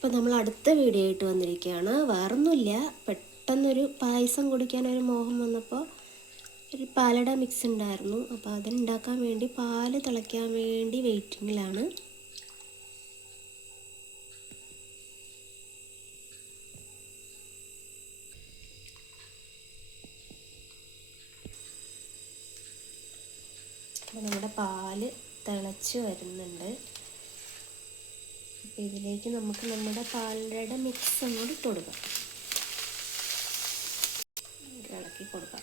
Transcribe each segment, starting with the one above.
അപ്പോൾ നമ്മൾ അടുത്ത വീഡിയോ ആയിട്ട് വന്നിരിക്കുകയാണ്. വേറൊന്നുമില്ല, പെട്ടെന്നൊരു പായസം കുടിക്കാനൊരു മോഹം വന്നപ്പോൾ ഒരു പാലട മിക്സ് ഉണ്ടായിരുന്നു. അപ്പോൾ അതുണ്ടാക്കാൻ വേണ്ടി പാല് തിളയ്ക്കാൻ വേണ്ടി വെയിറ്റിങ്ങിലാണ്. അപ്പോൾ നമ്മുടെ പാല് തിളച്ച് വരുന്നുണ്ട്. അപ്പോൾ ഇതിലേക്ക് നമുക്ക് നമ്മുടെ പാലട മിക്സ് അങ്ങോട്ട് ഇട്ട് കൊടുക്കാം, ഇളക്കി കൊടുക്കാം.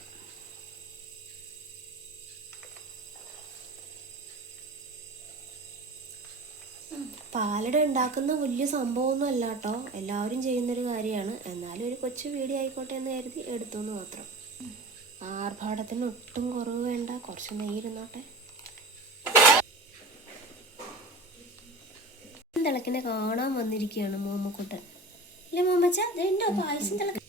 പാലട ഉണ്ടാക്കുന്ന വലിയ സംഭവമൊന്നും അല്ല കേട്ടോ, എല്ലാവരും ചെയ്യുന്നൊരു കാര്യമാണ്. എന്നാലും ഒരു കൊച്ചു വീഡിയോ ആയിക്കോട്ടെ എന്ന് കരുതി എടുത്തു എന്ന് മാത്രം. ആർഭാടത്തിന് ഒട്ടും കുറവ് വേണ്ട, കുറച്ച് നെയ്യിരുന്നോട്ടെ. തിളക്കിനെ കാണാൻ വന്നിരിക്കുകയാണ് മോമ്മക്കുട്ടൻ. അല്ലേ മോമ്മച്ച? ഇതുണ്ടോ പായസം തിളക്ക?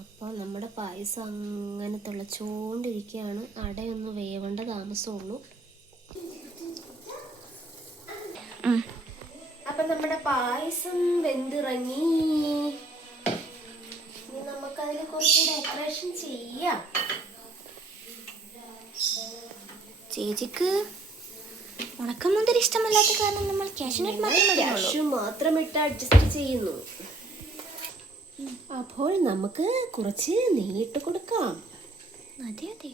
അപ്പോൾ നമ്മുടെ പായസം അങ്ങനെ തിളച്ചുകൊണ്ടിരിക്കുകയാണ്. അടയൊന്ന് വേവേണ്ട താമസമുള്ളൂ. അപ്പം നമ്മുടെ പായസം വെന്തിറങ്ങി. ഇനി നമുക്കതിൽ കുറച്ച് ഡെക്കറേഷൻ ചെയ്യാം. ചേച്ചിക്ക് ഉണക്കമുന്തിരി ഇഷ്ടമല്ലാത്ത കാരണം നമ്മൾ ക്യാഷ്യൂ മാത്രം ഇട്ട് അഡ്ജസ്റ്റ് ചെയ്യുന്നു. അപ്പോൾ നമുക്ക് കുറച്ച് നെയ്യിട്ട് കൊടുക്കാം. അതെ അതെ.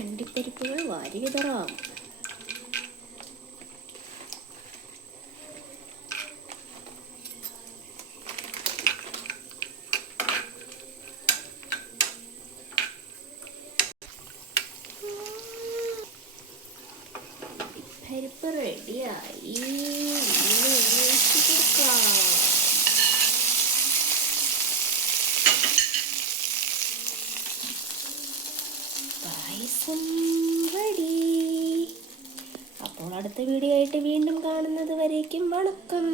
അണ്ടിപ്പരിപ്പുകൾ വാരി വിതറാം. പരിപ്പ് റെഡിയായി. പായസം റെഡി. അപ്പോൾ അടുത്ത വീഡിയോ ആയിട്ട് വീണ്ടും കാണുന്നത് വരേക്കും വണക്കം.